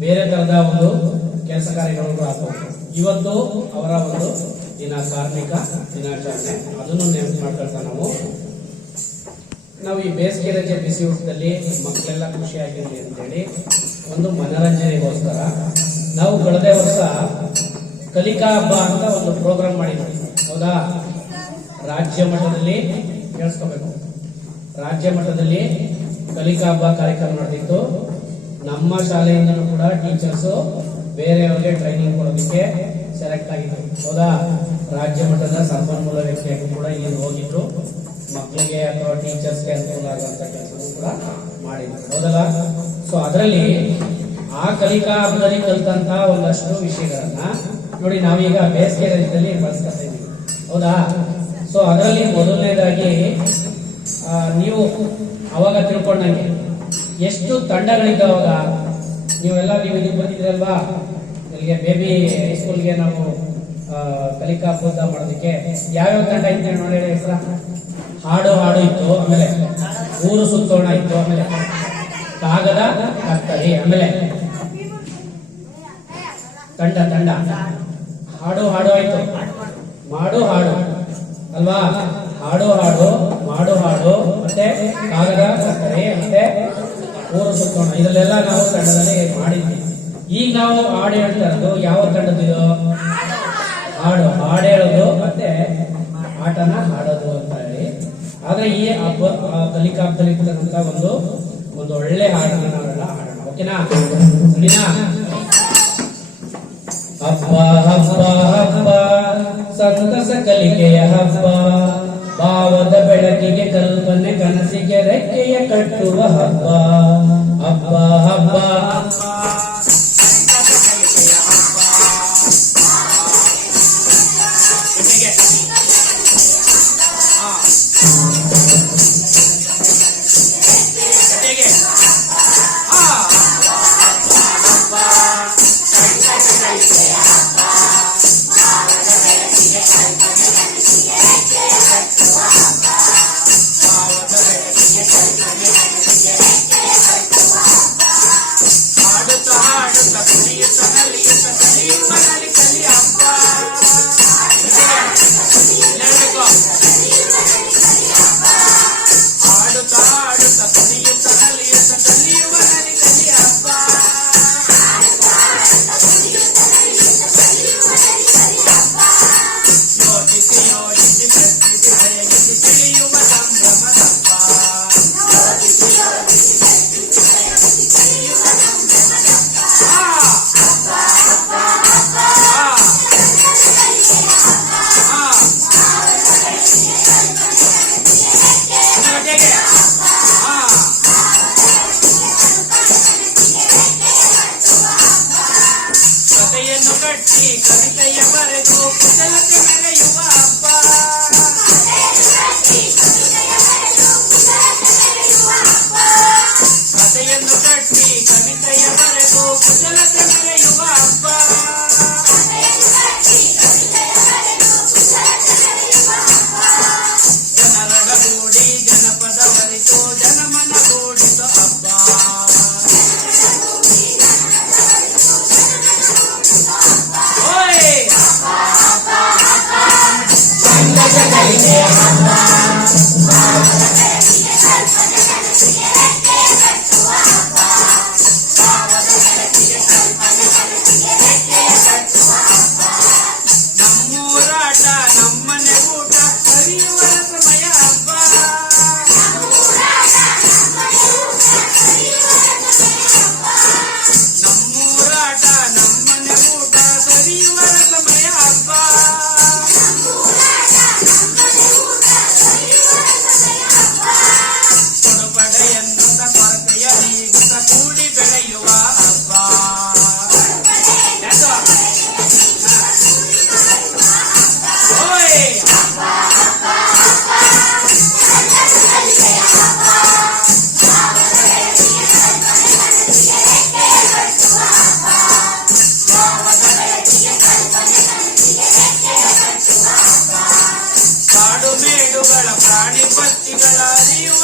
ಬೇರೆ ತರದ ಒಂದು ಕೆಲಸ ಕಾರ್ಯಗಳು ಆಗ್ತವೆ ಇವತ್ತು ಅವರ ಒಂದು ದಿನ ಕಾರ್ಮಿಕ ದಿನಾಚರಣೆ. ಅದನ್ನು ನೆನಪು ಮಾಡ್ಕೊಳ್ತಾ ನಾವು. ನಾವು ಈ ಬೇಸಿಗೆ ರಜೆ ಬಿಸಿ ಊಟದಲ್ಲಿ ಮಕ್ಕಳೆಲ್ಲ ಅಂತ ಅಂತೇಳಿ ಒಂದು ಮನರಂಜನೆಗೋಸ್ಕರ ನಾವು ಕಳೆದ ವರ್ಷ ಕಲಿಕಾ ಹಬ್ಬ ಅಂತ ಒಂದು ಪ್ರೋಗ್ರಾಮ್ ಮಾಡಿದ್ವಿ. ಹೌದಾ? ರಾಜ್ಯ ಮಟ್ಟದಲ್ಲಿ ಕೇಳಿಸ್ಕೋಬೇಕು. ರಾಜ್ಯ ಮಟ್ಟದಲ್ಲಿ ಕಲಿಕಾ ಹಬ್ಬ ಕಾರ್ಯಕ್ರಮ ನಡೆದಿತ್ತು. ನಮ್ಮ ಶಾಲೆಯಿಂದನೂ ಕೂಡ ಟೀಚರ್ಸ್ ಬೇರೆಯವರಿಗೆ ಟ್ರೈನಿಂಗ್ ಕೊಡೋದಕ್ಕೆ ಸೆಲೆಕ್ಟ್ ಆಗಿದ್ರು. ಹೌದಾ? ರಾಜ್ಯ ಮಟ್ಟದ ಸಂಪನ್ಮೂಲ ವ್ಯಕ್ತಿಯಾಗಿ ಕೂಡ ಇಲ್ಲಿ ಹೋಗಿದ್ರು. ಮಕ್ಕಳಿಗೆ ಅಥವಾ ಟೀಚರ್ಸ್ಗೆ ಅನುಕೂಲ ಆಗುವಂತ ಕೆಲಸವನ್ನು ಕೂಡ ಮಾಡಿದ್ರು. ಹೌದಲ್ಲ? ಸೊ ಅದರಲ್ಲಿ ಆ ಕಲಿಕಾ ಹಬ್ಬದಲ್ಲಿ ಕಲಿತಂತ ಒಂದಷ್ಟು ವಿಷಯಗಳನ್ನ ನೋಡಿ, ನಾವೀಗ ಬೇಸಿಗೆ ರಜದಲ್ಲಿ ಬಳಸ್ತಾ ಇದ್ದೀವಿ ಹೌದಾ? ಸೊ ಅದರಲ್ಲಿ ಮೊದಲನೇದಾಗಿ ನೀವು ಅವಾಗ ತಿಳ್ಕೊಂಡಂಗೆ ಎಷ್ಟು ತಂಡಗಳಿದ್ದ ಅವಾಗ ನೀವೆಲ್ಲ ನೀವು ಇದಕ್ಕೆ ಬಂದಿದ್ರಲ್ವಾ ಇಲ್ಲಿಗೆ ಬೇಬಿ ಹೈಸ್ಕೂಲ್ಗೆ ನಾವು ಕಲಿಕಾ ಹಬ್ಬದ ಮಾಡೋದಕ್ಕೆ ಯಾವ್ಯಾವ ತಂಡ ಇತ್ತು ನೋಡಿ ಹೆಸರ? ಹಾಡು ಹಾಡು ಇತ್ತು, ಆಮೇಲೆ ಊರು ಸುತ್ತೋಣ ಇತ್ತು, ಆಮೇಲೆ ಕಾಗದ, ಕತ್ತರಿ, ಆಮೇಲೆ ತಂಡ ತಂಡ. ಹಾಡು ಹಾಡು ಆಯ್ತು. ಮಾಡು ಹಾಡು. ಅಲ್ವಾ? ಹಾಡು ಹಾಡು. ಮಾಡು ಹಾಡು, ಮತ್ತೆ ಕಾಗದ, ಸಕ್ಕರೆ, ಮತ್ತೆ ಊರು ಸುತ್ತೋಣ. ಇದರಲ್ಲೆಲ್ಲ ನಾವು ತಂಡದಲ್ಲಿ ಮಾಡಿದ್ವಿ. ಈಗ ನಾವು ಹಾಡು ಹೇಳ್ತಾ ಇರೋದು, ಯಾವ ತಂಡದಿದು ಹಾಡು. ಹಾಡು ಹೇಳೋದು ಮತ್ತೆ ಆಟನ ಹಾಡೋದು ಅಂತ ಹೇಳಿ. ಆದ್ರೆ ಈ ಹಬ್ಬ, ಆ ಕಲಿಕಾ ಹಬ್ಬದಲ್ಲಿ ಇರ್ತಕ್ಕಂಥ ಒಂದು ಒಂದು ಒಳ್ಳೆ ಹಾಡನ್ನ ನಾವೆಲ್ಲ ಹಾಡೋಣ. ಓಕೆನಾ? ಸರಿನಾ? ಹಬ್ಬ ಹಬ್ಬ ಹಬ್ಬ. ಸಂತಸ ಕಲಿಕೆಯ ಹಬ್ಬ. ಭಾವದ ಬೆಳಕಿಗೆ ಕಲ್ಪನೆ ಕನಸಿಗೆ ರೆಕ್ಕೆಯ ಕಟ್ಟುವ ಹಬ್ಬ. ಹಬ್ಬ ಹಬ್ಬ. Yeah. ಗಳ ಪ್ರಾಣಿ ಪಕ್ಷಿಗಳ ಅರಿಯುವ